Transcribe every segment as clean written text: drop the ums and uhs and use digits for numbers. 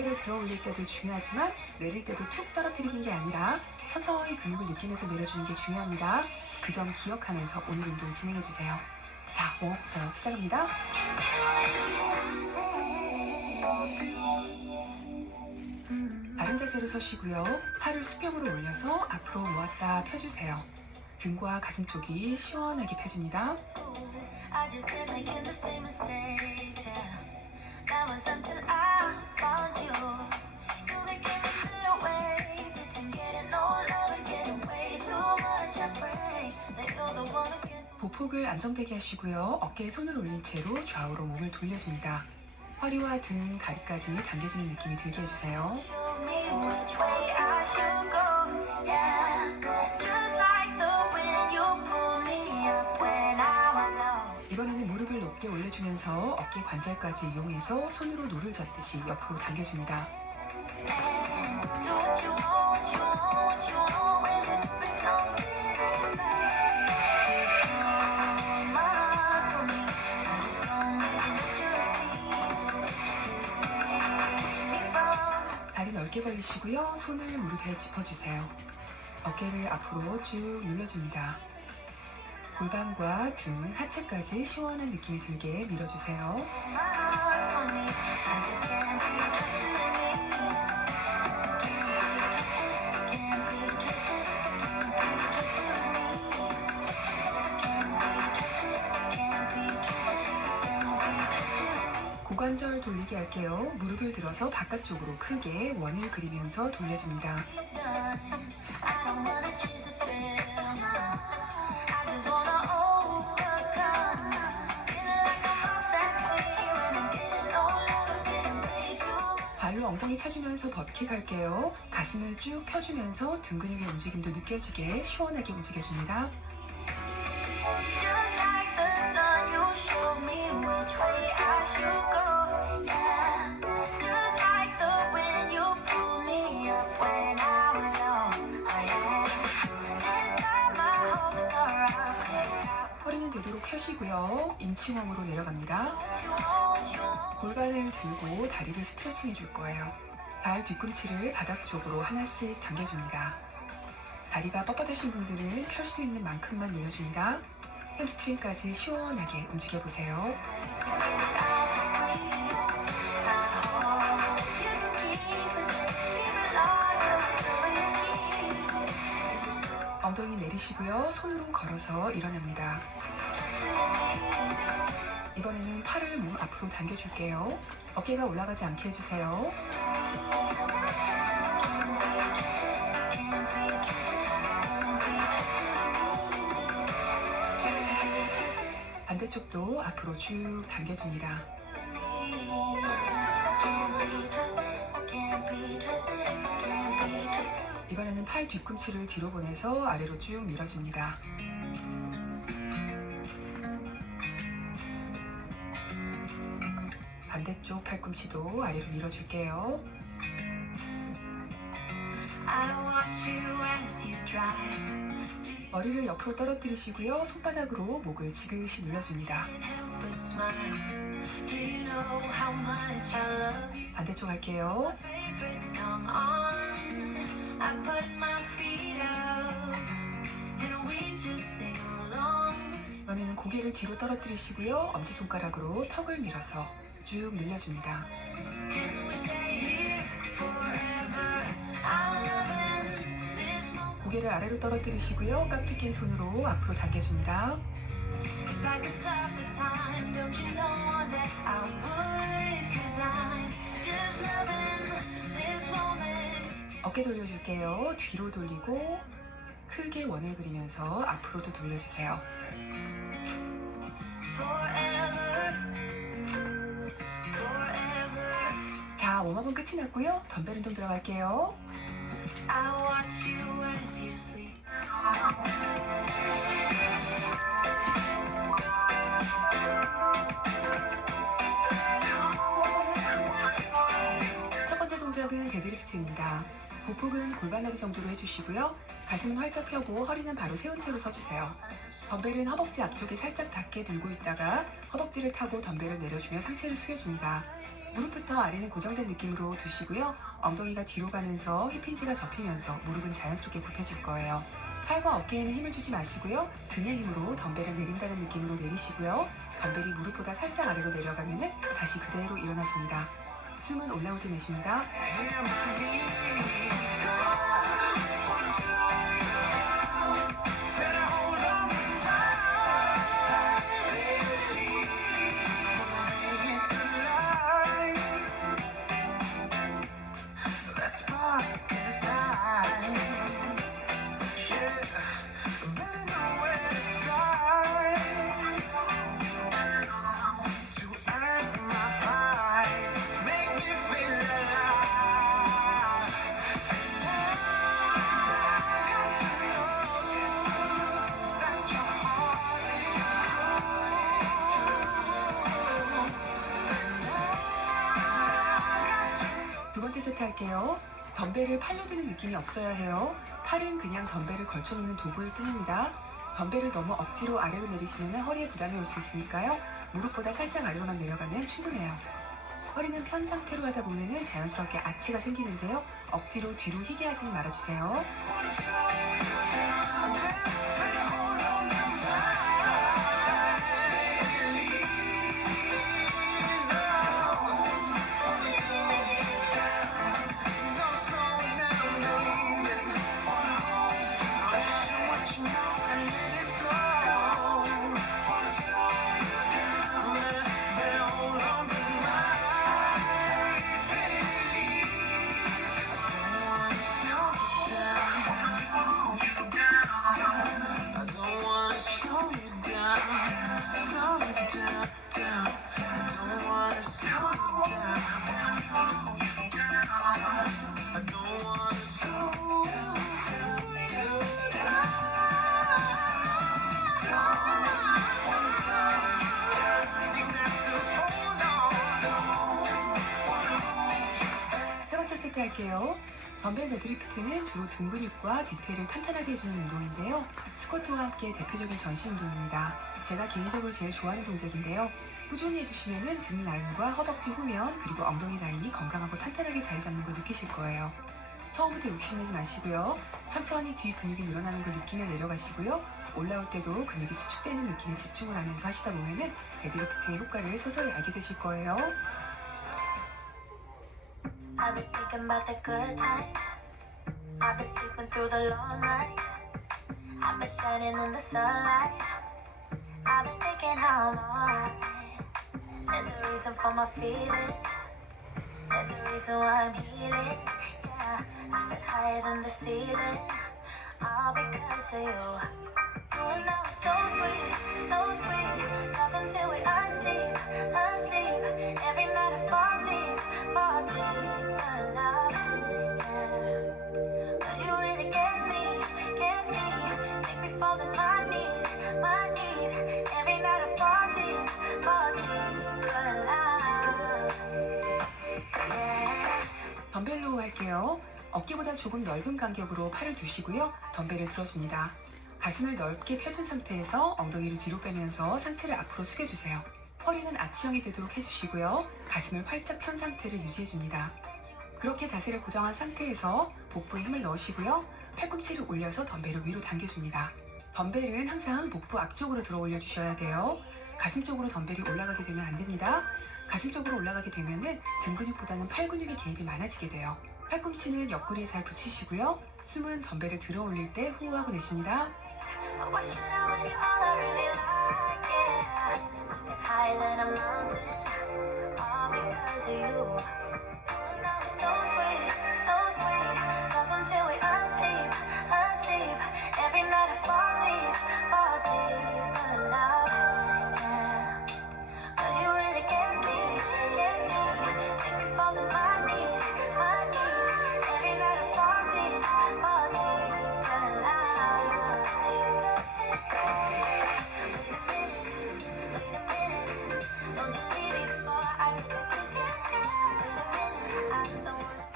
덤벨을 들어 올릴 때도 중요하지만 내릴 때도 툭 떨어뜨리는 게 아니라 서서히 근육을 느끼면서 내려주는 게 중요합니다. 그 점 기억하면서 오늘 운동 진행해주세요. 자, 웜업부터 시작합니다. 바른 자세로 서시고요. 팔을 수평으로 올려서 앞으로 모았다 펴주세요. 등과 가슴 쪽이 시원하게 펴집니다. 보폭을 안정되게 하시고요. 어깨에 손을 올린 채로 좌우로 몸을 돌려줍니다. 허리와 등, 다리까지 당겨주는 느낌이 들게 해주세요. 이번에는 무릎을 높게 올려주면서 어깨 관절까지 이용해서 손으로 노를 젓듯이 옆으로 당겨줍니다. 다리 넓게 벌리시고요. 손을 무릎에 짚어주세요. 어깨를 앞으로 쭉 눌러줍니다. 골반과 등, 하체까지 시원한 느낌이 들게 밀어주세요. 고관절 돌리기 할게요. 무릎을 들어서 바깥쪽으로 크게 원을 그리면서 돌려줍니다. 발로 엉덩이 차주면서 버티기 할게요. 가슴을 쭉 펴주면서 등 근육의 움직임도 느껴지게 시원하게 움직여줍니다. 허리는 되도록 펴시고요. 인치웜으로 내려갑니다. 골반을 들고 다리를 스트레칭 해줄 거예요. 발 뒤꿈치를 바닥 쪽으로 하나씩 당겨줍니다. 다리가 뻣뻣하신 분들은 펼 수 있는 만큼만 늘려줍니다. 햄스트링까지 시원하게 움직여보세요. 엉덩이 내리시고요. 손으로 걸어서 일어납니다. 이번에는 팔을 몸 앞으로 당겨줄게요. 어깨가 올라가지 않게 해주세요. 반대쪽도 앞으로 쭉 당겨줍니다. 이번에는 팔 뒤꿈치를 뒤로 보내서 아래로 쭉 밀어줍니다. 반대쪽 팔꿈치도 아래로 밀어줄게요. 머리를 옆으로 떨어뜨리시고요. 손바닥으로 목을 지그시 눌러줍니다. 반대쪽 할게요. 이번에는 고개를 뒤로 떨어뜨리시고요. 엄지손가락으로 턱을 밀어서 쭉 늘려줍니다. 고개를 아래로 떨어뜨리시고요. 깍지 낀 손으로 앞으로 당겨줍니다. 어깨 돌려줄게요. 뒤로 돌리고 크게 원을 그리면서 앞으로도 돌려주세요. 자, 웜업은 끝이 났고요. 덤벨 운동 들어갈게요. 첫 번째 동작은 데드리프트입니다. 보폭은 골반 너비 정도로 해주시고요. 가슴은 활짝 펴고 허리는 바로 세운 채로 서주세요. 덤벨은 허벅지 앞쪽에 살짝 닿게 들고 있다가 허벅지를 타고 덤벨을 내려주며 상체를 숙여줍니다. 무릎부터 아래는 고정된 느낌으로 두시고요. 엉덩이가 뒤로 가면서 힙힌지가 접히면서 무릎은 자연스럽게 굽혀질 거예요. 팔과 어깨에는 힘을 주지 마시고요. 등의 힘으로 덤벨을 내린다는 느낌으로 내리시고요. 덤벨이 무릎보다 살짝 아래로 내려가면 다시 그대로 일어나줍니다. 숨은 올라올 때 내쉽니다. 두 번째 세트 할게요. 덤벨을 팔로 드는 느낌이 없어야 해요. 팔은 그냥 덤벨을 걸쳐놓는 도구일 뿐입니다. 덤벨을 너무 억지로 아래로 내리시면 허리에 부담이 올 수 있으니까요. 무릎보다 살짝 아래로만 내려가면 충분해요. 허리는 편 상태로 하다 보면 자연스럽게 아치가 생기는데요. 억지로 뒤로 휘게 하지는 말아주세요. 세 번째 세트 할게요. 덤벨 데드리프트는 주로 등 근육과 뒤태를 탄탄하게 해주는 운동인데요. 스쿼트와 함께 대표적인 전신 운동입니다. 제가 개인적으로 제일 좋아하는 동작인데요. 꾸준히 해주시면 등 라인과 허벅지 후면 그리고 엉덩이 라인이 건강하고 탄탄하게 자리 잡는 걸 느끼실 거예요. 처음부터 욕심내지 마시고요. 천천히 뒤 근육이 늘어나는 걸 느끼며 내려가시고요. 올라올 때도 근육이 수축되는 느낌에 집중을 하면서 하시다 보면 데드리프트의 효과를 서서히 알게 되실 거예요. I've been thinking about the good times. I've been sleeping through the long night. I've been shining in the sunlight. I've been thinking how I'm alright. There's a reason for my feeling. There's a reason why I'm healing. Yeah, I feel higher than the ceiling. All because of you. You and I were so sweet, so sweet. Talking till we asleep, asleep. Every night I fall deep in love. Yeah. But you really get me. Make me fall to my knees. Every night I fall deep in love. Yeah. 덤벨로 할게요. 어깨보다 조금 넓은 간격으로 팔을 두시고요. 덤벨을 들어줍니다. 가슴을 넓게 펴준 상태에서 엉덩이를 뒤로 빼면서 상체를 앞으로 숙여주세요. 허리는 아치형이 되도록 해주시고요. 가슴을 활짝 편 상태를 유지해줍니다. 그렇게 자세를 고정한 상태에서 복부에 힘을 넣으시고요. 팔꿈치를 올려서 덤벨을 위로 당겨줍니다. 덤벨은 항상 복부 앞쪽으로 들어 올려주셔야 돼요. 가슴 쪽으로 덤벨이 올라가게 되면 안 됩니다. 가슴 쪽으로 올라가게 되면 등 근육보다는 팔 근육의 개입이 많아지게 돼요. 팔꿈치는 옆구리에 잘 붙이시고요. 숨은 덤벨을 들어 올릴 때 후호하고 내쉽니다. But why should I when you're all I really like? Yeah, I feel higher than a mountain, all because of you. You and I were so sweet, talking till we asleep. Every night I fall deep in love. Yeah, 'cause you really get me. Make me fall to my knees. Every night I fall deep in love.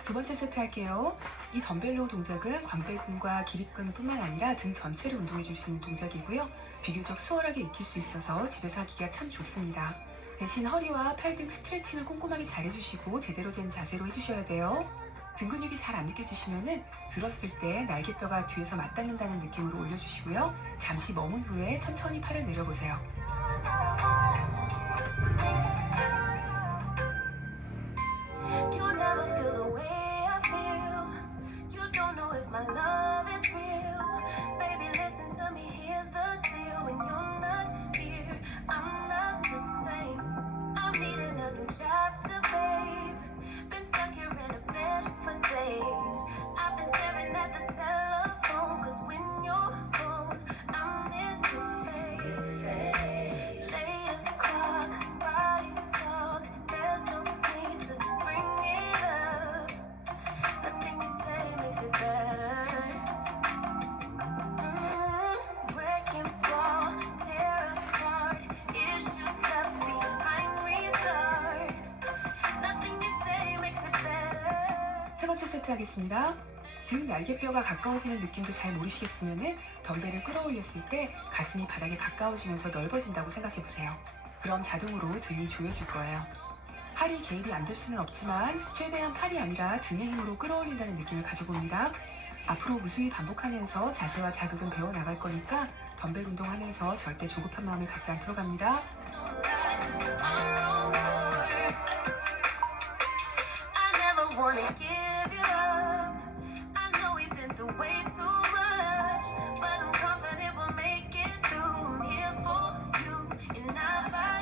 두 번째 세트 할게요. 이 덤벨로 동작은 광배근과 기립근뿐만 아니라 등 전체를 운동해 줄 수 있는 동작이고요. 비교적 수월하게 익힐 수 있어서 집에서 하기가 참 좋습니다. 대신 허리와 팔 등 스트레칭을 꼼꼼하게 잘 해주시고 제대로 된 자세로 해주셔야 돼요. 등 근육이 잘 안 느껴지시면은 들었을 때 날개뼈가 뒤에서 맞닿는다는 느낌으로 올려주시고요. 잠시 머문 후에 천천히 팔을 내려보세요. You'll never feel the way I feel. You don't know if my love is real. Baby, listen to me, here's the deal. When you're not here, I'm not the same. I'm needing a new chapter, babe. Been stuck here in a bed for days. I've been staring at the telephone, cause when you're gone, I miss your face. Lay the clock, body talk, there's no need to bring it up. Nothing you say makes it better. Breaking fall, tear apart, issues left behind, restart. Nothing you say makes it better. 세 번째 세트 하겠습니다. 등 날개뼈가 가까워지는 느낌도 잘 모르시겠으면 덤벨을 끌어올렸을 때 가슴이 바닥에 가까워지면서 넓어진다고 생각해보세요. 그럼 자동으로 등이 조여질 거예요. 팔이 개입이 안 될 수는 없지만 최대한 팔이 아니라 등의 힘으로 끌어올린다는 느낌을 가져봅니다. 앞으로 무수히 반복하면서 자세와 자극은 배워나갈 거니까 덤벨 운동하면서 절대 조급한 마음을 갖지 않도록 합니다. I never wanna give you up. I know we've been through way too much, but I'm confident we'll make it through. I'm here for you, and not by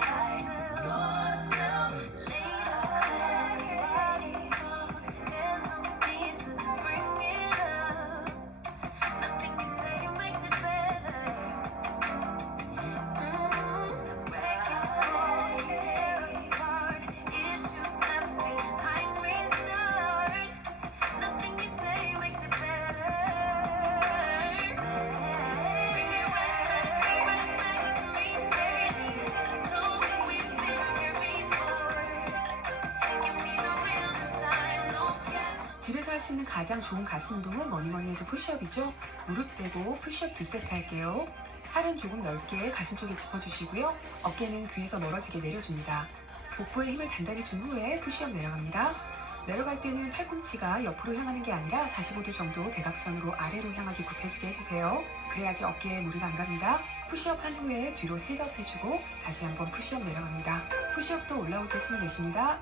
yourself. Lay the clock, body talk. There's no need to bring it up. Nothing you say makes it better. Break it all, tear apart. Issues left behind, restart. Nothing you say makes it better. Bring it right back to me, baby. Know we've been here before. Give me the real this time, no gas. 집에서 할 수 있는 가장 좋은 가슴 운동은 뭐니뭐니 해도 푸시업이죠. 무릎 대고 푸시업 2세트 할게요. 팔은 조금 넓게 가슴 쪽에 짚어주시고요. 어깨는 귀에서 멀어지게 내려줍니다. 복부에 힘을 단단히 준 후에 푸시업 내려갑니다. 내려갈 때는 팔꿈치가 옆으로 향하는 게 아니라 45도 정도 대각선으로 아래로 향하게 굽혀지게 해주세요. 그래야지 어깨에 무리가 안 갑니다. 푸시업 한 후에 뒤로 셋업 해주고 다시 한번 푸시업 내려갑니다. 푸시업도 올라올 때 숨을 내쉽니다.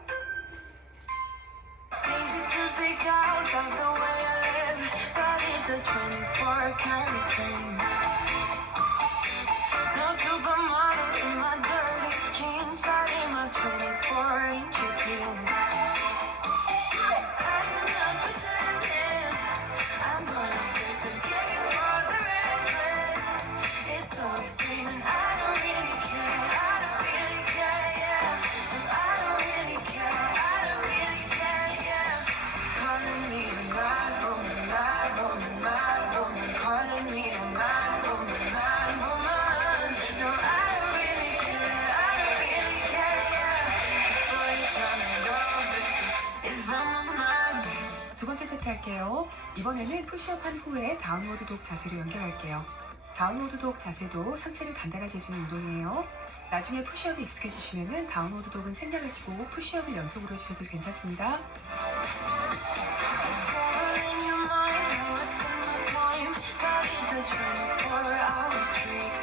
It's easy to speak out of the way I live, but it's a 24 karat dream. No supermodel in my dirty jeans, but in my 24 inches heels. I'm not pretending I'm gonna play a game for the reckless. It's so extreme and I don't really care. I don't really care, yeah. I don't really care. I don't really care, yeah. Calling me a mad woman, mad woman, mad woman. Calling me a mad woman, mad woman. No, I don't really care. I don't really care, yeah. Just for your time and love it. If I'm a man. 두 번째 세트 할게요. 이번에는 푸시업 한 후에 다운워드 독 자세로 연결할게요. 다운워드 독 자세도 상체를 단단하게 해주는 운동이에요. 나중에 푸시업이 익숙해지시면 다운워드 독은 생략하시고 푸시업을 연속으로 해주셔도 괜찮습니다. Traveling your mind, how I spend my time, but it's a 24-hour streak.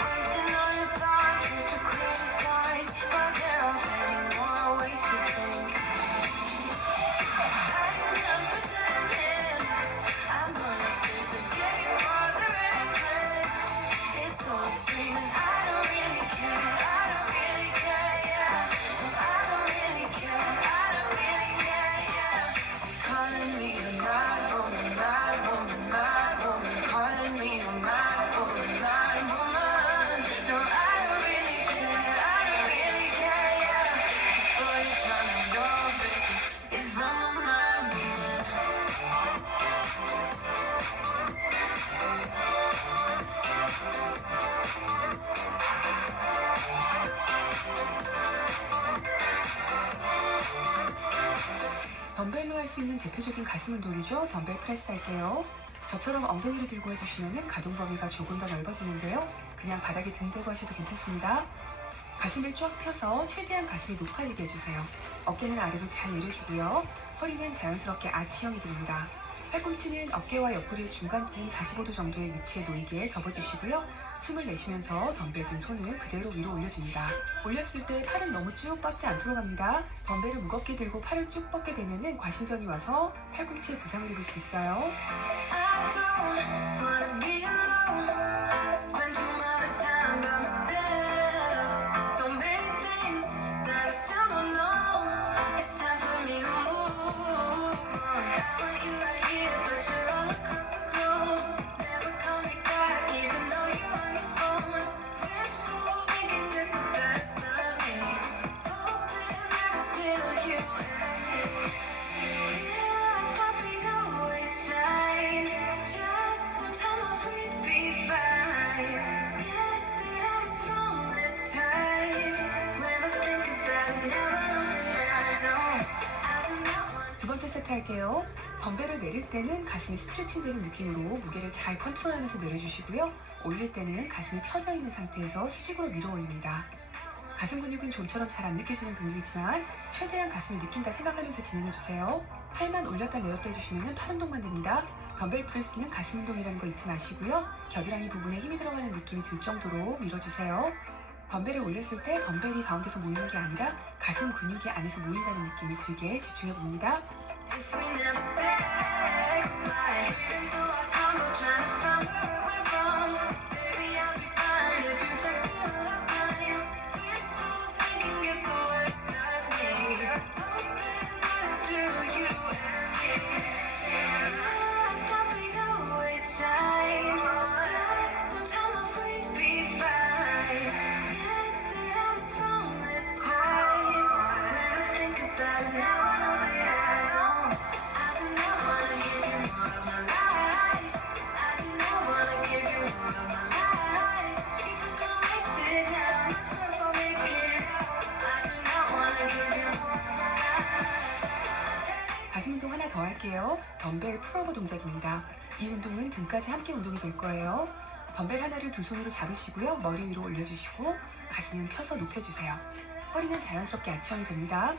Wasting all your thoughts just to criticize, but there are many more ways to think. I'm not pretending I'm gonna play a game for the reckless. It's so extreme and I don't really care. I don't really care, yeah. I don't really care. I don't really care, yeah. Calling me a mad woman, mad woman, mad woman. Calling me a mad woman, mad woman. No, I don't really care. I don't really care, yeah. Just for your time and love it. If I'm a man. 덤벨로 할 수 있는 대표적인 가슴 운동이죠. 덤벨 프레스 할게요. 저처럼 엉덩이를 들고 해주시면 가동 범위가 조금 더 넓어지는데요. 그냥 바닥에 등 대고 하셔도 괜찮습니다. 가슴을 쫙 펴서 최대한 가슴이 높아지게 해주세요. 어깨는 아래로 잘 내려주고요. 허리는 자연스럽게 아치형이 됩니다. 팔꿈치는 어깨와 옆구리의 중간쯤 45도 정도의 위치에 놓이게 접어주시고요. 숨을 내쉬면서 덤벨 든 손을 그대로 위로 올려줍니다. 올렸을 때 팔은 너무 쭉 뻗지 않도록 합니다. 덤벨을 무겁게 들고 팔을 쭉 뻗게 되면 과신전이 와서 팔꿈치에 부상을 입을 수 있어요. I don't wanna be alone. Spend too much time by myself. So many things that I still don't know. It's time for me to move on. I want you right here, but you're all across the globe. Never call me back, even though you're on your phone. Wishful thinking gets the best of me. Hoping that it's still you and me. Yeah, I thought we'd always shine. Just some time off, we'd be fine. Guess that I was wrong this time. When I think about it now, I know that I do not want. 두 번째 세트 할게요. 덤벨을 내릴 때는 가슴이 스트레칭 되는 느낌으로 무게를 잘 컨트롤하면서 내려주시고요. 올릴 때는 가슴이 펴져 있는 상태에서 수직으로 밀어 올립니다. 가슴 근육은 좀처럼 잘 안 느껴지는 근육이지만 최대한 가슴을 느낀다 생각하면서 진행해주세요. 팔만 올렸다 내렸다 해주시면 팔 운동만 됩니다. 덤벨 프레스는 가슴 운동이라는 거 잊지 마시고요. 겨드랑이 부분에 힘이 들어가는 느낌이 들 정도로 밀어주세요. 덤벨을 올렸을 때 덤벨이 가운데서 모이는 게 아니라 가슴 근육이 안에서 모인다는 느낌이 들게 집중해봅니다. If we never say goodbye, even through our combo, trying to find where it went wrong. Baby, I'll be fine if you text me one last time. Wishful thinking gets the worst of me. Hoping that it's still you and me. Yeah, I thought we'd always shine. Just some time off, we'd be fine. Guess that I was wrong this time. When I think about it now, I know that I don't. I do not wanna give you more of my life. I do not wanna give you more of my life. You're just gonna waste it now. Not sure if I'll make it out. I do not wanna give you more of my life. 가슴 운동 하나 더 할게요. 덤벨 풀오버 동작입니다. 이 운동은 등까지 함께 운동이 될 거예요. 덤벨 하나를 두 손으로 잡으시고요. 머리 위로 올려주시고 가슴은 펴서 높여주세요. 허리는 자연스럽게 아치형이 됩니다.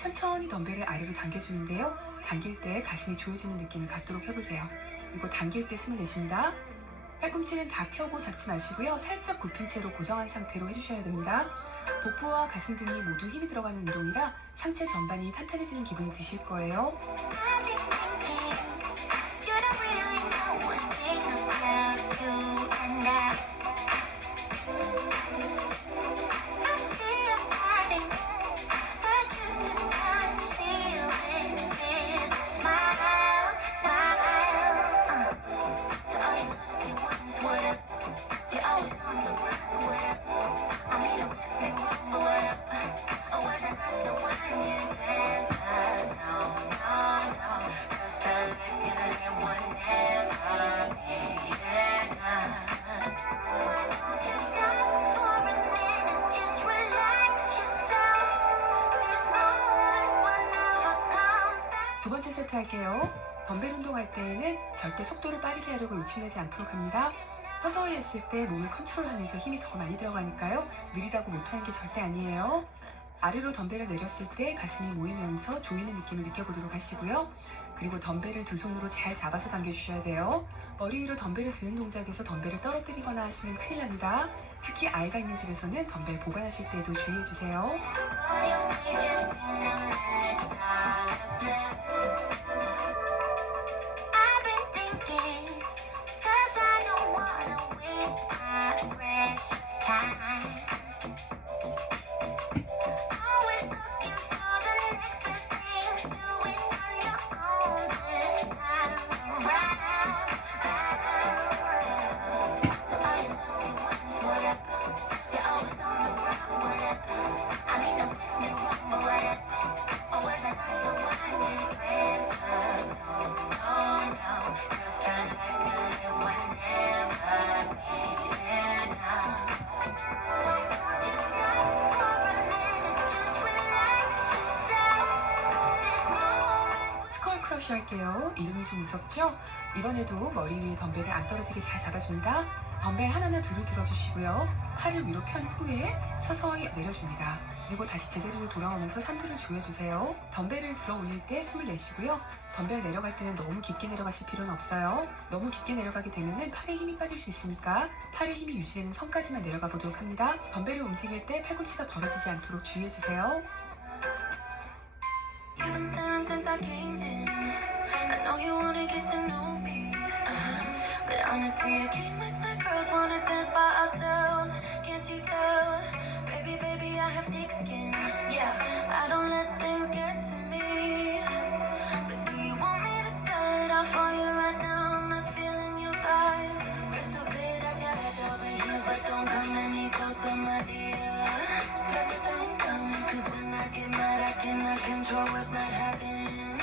천천히 덤벨을 아래로 당겨주는데요. 당길 때 가슴이 조여지는 느낌을 갖도록 해보세요. 그리고 당길 때 숨을 내쉽니다. 팔꿈치는 다 펴고 잡지 마시고요. 살짝 굽힌 채로 고정한 상태로 해주셔야 됩니다. 복부와 가슴 등이 모두 힘이 들어가는 운동이라 상체 전반이 탄탄해지는 기분이 드실 거예요. I've been thinking, you don't really know one thing about you and I. I see a party, but just a concealing with a smile, smile. So all you lucky ones, what up? You're always on the run, what up? I mean, don't get me wrong, but what up? Or was I not the one you dreamt of? No, no, no. Just a lucky one never be enough. Why don't you stop for a minute? Just relax yourself. This moment will never come back. 두 번째 세트 할게요. 덤벨 운동할 때에는 절대 속도를 빠르게 하려고 욕심내지 않도록 합니다. 서서히 했을 때 몸을 컨트롤하면서 힘이 더 많이 들어가니까요. 느리다고 못하는 게 절대 아니에요. 아래로 덤벨을 내렸을 때 가슴이 모이면서 조이는 느낌을 느껴보도록 하시고요. 그리고 덤벨을 두 손으로 잘 잡아서 당겨주셔야 돼요. 머리 위로 덤벨을 드는 동작에서 덤벨을 떨어뜨리거나 하시면 큰일 납니다. 특히 아이가 있는 집에서는 덤벨 보관하실 때도 주의해주세요. All your ways have been a minute all of them. I've been thinking, 'cause I don't wanna waste my precious time. Always looking for the next best thing, do it on your own this time around. So all you lucky ones, what up? You're always on the run, what up? I mean, don't get me wrong, but what up? Or was I not the one you dreamt of? No, no, no. Just a lucky one never be enough. Why don't you stop for a minute? Just relax yourself. This moment. 스컬 크러쉬 할게요. 이름이 좀 무섭죠? 이번에도 머리 위에 덤벨을 안 떨어지게 잘 잡아줍니다. 덤벨 하나나 둘을 들어주시고요. 팔을 위로 편 후에 서서히 내려줍니다. 그리고 다시 제자리로 돌아오면서 삼두를 조여주세요. 덤벨을 들어 올릴 때 숨을 내쉬고요. 덤벨 내려갈 때는 너무 깊게 내려가실 필요는 없어요. 너무 깊게 내려가게 되면 팔에 힘이 빠질 수 있으니까 팔의 힘이 유지되는 선까지만 내려가 보도록 합니다. 덤벨을 움직일 때 팔꿈치가 벌어지지 않도록 주의해주세요. You've been staring since I came in. I know you wanna get to know me. But honestly, I came with my girls, wanna dance by ourselves. Can't you tell? Baby, baby, I have thick skin. Yeah, I don't let things get to me. But do you want me to spell it out for you right now? I'm not feeling your vibe. Crystal clear that your head's over heels, but don't come any closer, my dear. Cause when I get mad, I cannot control what's not happening.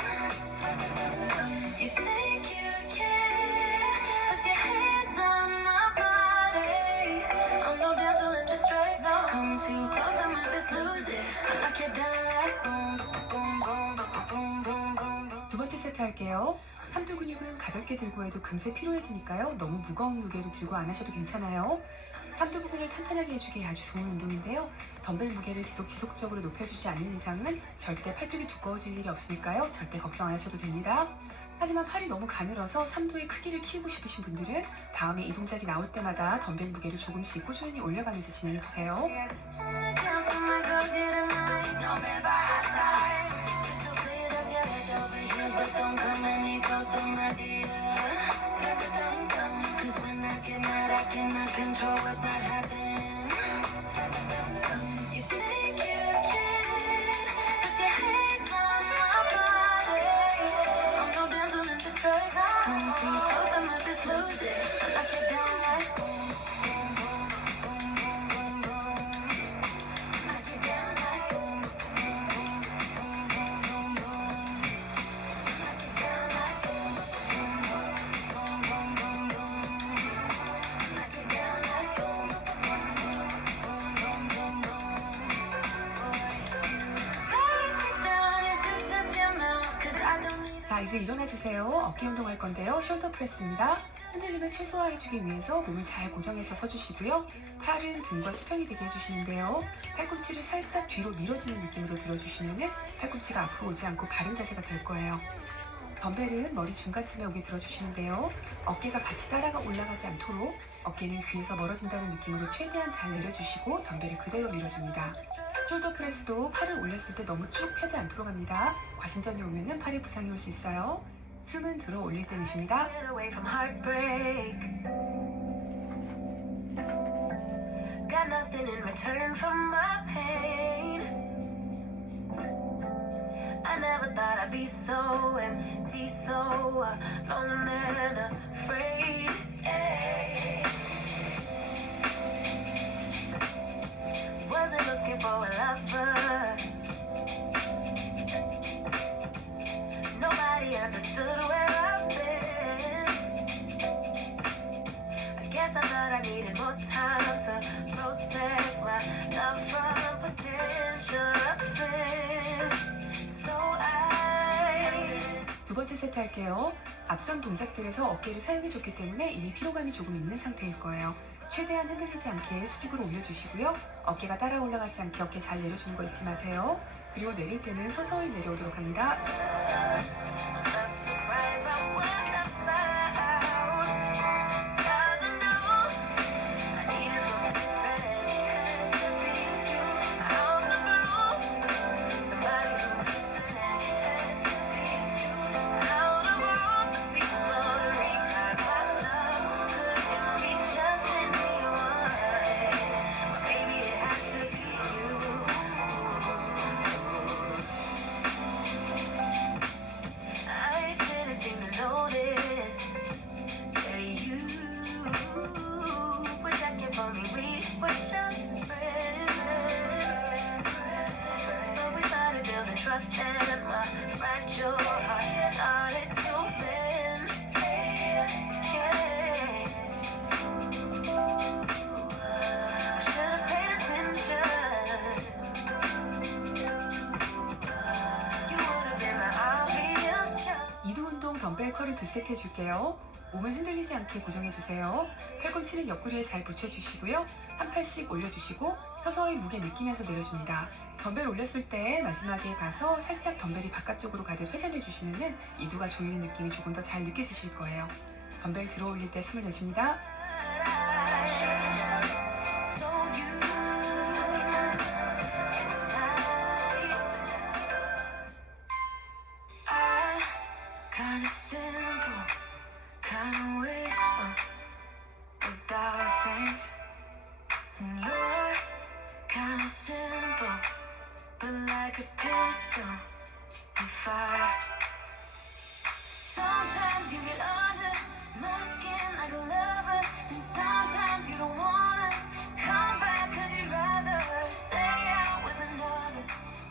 You think you can put your hands on my body. I'm no damsel in distress. Come too close, I might just lose it. I knock you down like boom, boom, boom, boom, boom, boom, boom, boom. 두 번째 세트 할게요. 삼두 근육은 가볍게 들고 해도 금세 피로해지니까요. 너무 무거운 무게를 들고 안 하셔도 괜찮아요. 삼두 부분을 탄탄하게 해주기 아주 좋은 운동인데요. 덤벨 무게를 계속 지속적으로 높여주지 않는 이상은 절대 팔뚝이 두꺼워질 일이 없으니까요. 절대 걱정 안 하셔도 됩니다. 하지만 팔이 너무 가늘어서 삼두의 크기를 키우고 싶으신 분들은 다음에 이 동작이 나올 때마다 덤벨 무게를 조금씩 꾸준히 올려가면서 진행해주세요. I just wanna dance with my girls here tonight. No bed by our sides. Crystal clear that your head's over heels, but don't come any closer, my dear. Cause when I get mad, I cannot control what's not happening. You think you can put your hands on my body. I'm no damsel in distress. Come too close, I might just lose it. I knock it down like boom, boom, boom, boom, boom, boom, boom. Knock it down like boom, boom, boom, boom, boom, boom, boom. Knock it down like boom, boom, boom, boom, boom, boom, boom. Knock it down like boom, boom, boom, boom, boom, boom. Please sit down and just shut your mouth, 'cause I don't need. 자, 이제 일어나주세요. 어깨 운동할 건데요. 숄더 프레스입니다. 흔들림을 최소화해주기 위해서 몸을 잘 고정해서 서주시고요. 팔은 등과 수평이 되게 해주시는데요. 팔꿈치를 살짝 뒤로 밀어주는 느낌으로 들어주시면 팔꿈치가 앞으로 오지 않고 바른 자세가 될 거예요. 덤벨은 머리 중간쯤에 오게 들어주시는데요. 어깨가 같이 따라가 올라가지 않도록 어깨는 귀에서 멀어진다는 느낌으로 최대한 잘 내려주시고 덤벨을 그대로 밀어줍니다. 숄더 프레스도 팔을 올렸을 때 너무 쭉 펴지 않도록 합니다. 과신전이 오면 팔에 부상이 올 수 있어요. 숨은 들어 올릴 때 내쉽니다. Get away from heartbreak. Got nothing in return for my pain. I never thought I'd be so empty, so alone and afraid. Yeah. Wasn't looking for a lover. Nobody understood where I've been. I guess I thought I needed more time to protect my love from potential offense. So I. 두 번째 세트 할게요. 앞선 동작들에서 어깨를 사용해줬기 때문에 이미 피로감이 조금 있는 상태일 거예요. 최대한 흔들리지 않게 수직으로 올려주시고요. 어깨가 따라 올라가지 않게 어깨 잘 내려주는 거 잊지 마세요. 그리고 내릴 때는 서서히 내려오도록 합니다. Not surprised by what I found. 'Cause I know I needed something different to be true. Out of the blue, somebody who listened and to be true. Out of all the people to reclaim my love, could it be just anyone? Maybe it had to be you. I didn't seem to notice that you were checking for me. We were just friends. So we started building trust, and my fragile heart started to bend. Yeah. I should have paid attention. You would have been my obvious choice. 이두 운동 덤벨 컬을 2세트 해줄게요. 몸은 흔들리지 않게 고정해주세요. 팔꿈치는 옆구리에 잘 붙여주시고요. 한 팔씩 올려주시고 서서히 무게 느끼면서 내려줍니다. 덤벨 올렸을 때 마지막에 가서 살짝 덤벨이 바깥쪽으로 가듯 회전해주시면 이두가 조이는 느낌이 조금 더 잘 느껴지실 거예요. 덤벨 들어 올릴 때 숨을 내쉽니다. Kinda simple, kinda wishful about things. And you're kinda simple, but like a pistol, you fire. Sometimes you get under my skin like a lover, and sometimes you don't wanna come back 'cause you'd rather stay out with another,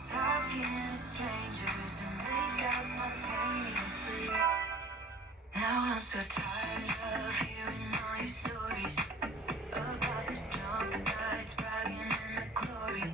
talking to strangers and make out spontaneously. Now I'm so tired of hearing all your stories about the drunk nights, bragging in the glory.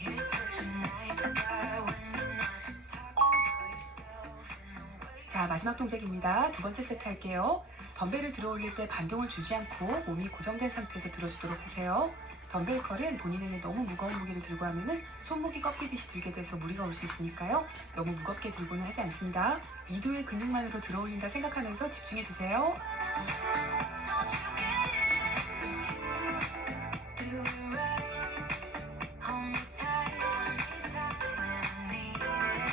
You're such a nice guy when you're not just talking about yourself and the way. 자, 마지막 동작입니다. 두 번째 세트 할게요. 덤벨을 들어 올릴 때 반동을 주지 않고 몸이 고정된 상태에서 들어주도록 하세요. 덤벨 컬은 본인에게 너무 무거운 무게를 들고 하면은 손목이 꺾이듯이 들게 돼서 무리가 올 수 있으니까요. 너무 무겁게 들고는 하지 않습니다. 이두의 근육만으로 들어 올린다 생각하면서 집중해 주세요. Don't you get it? You do it right. Hold me tight when I need it.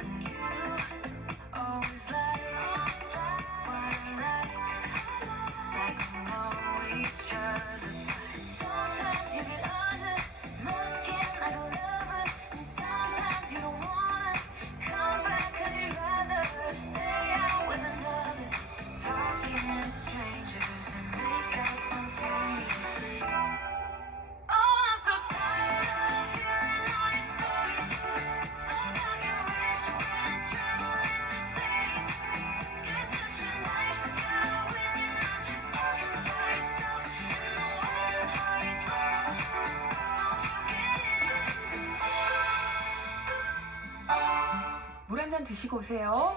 And you always like what I like we know each other. Sometimes you get under my skin like a lover, and sometimes you don't wanna come back 'cause you'd rather stay out with another, talking to strangers and make out spontaneously. Oh, I'm so tired of hearing all your stories about your rich friends traveling overseas. You're such a nice guy when you're not just talking about yourself and the way how you dress. Don't you get it? 물 한 잔 드시고 오세요.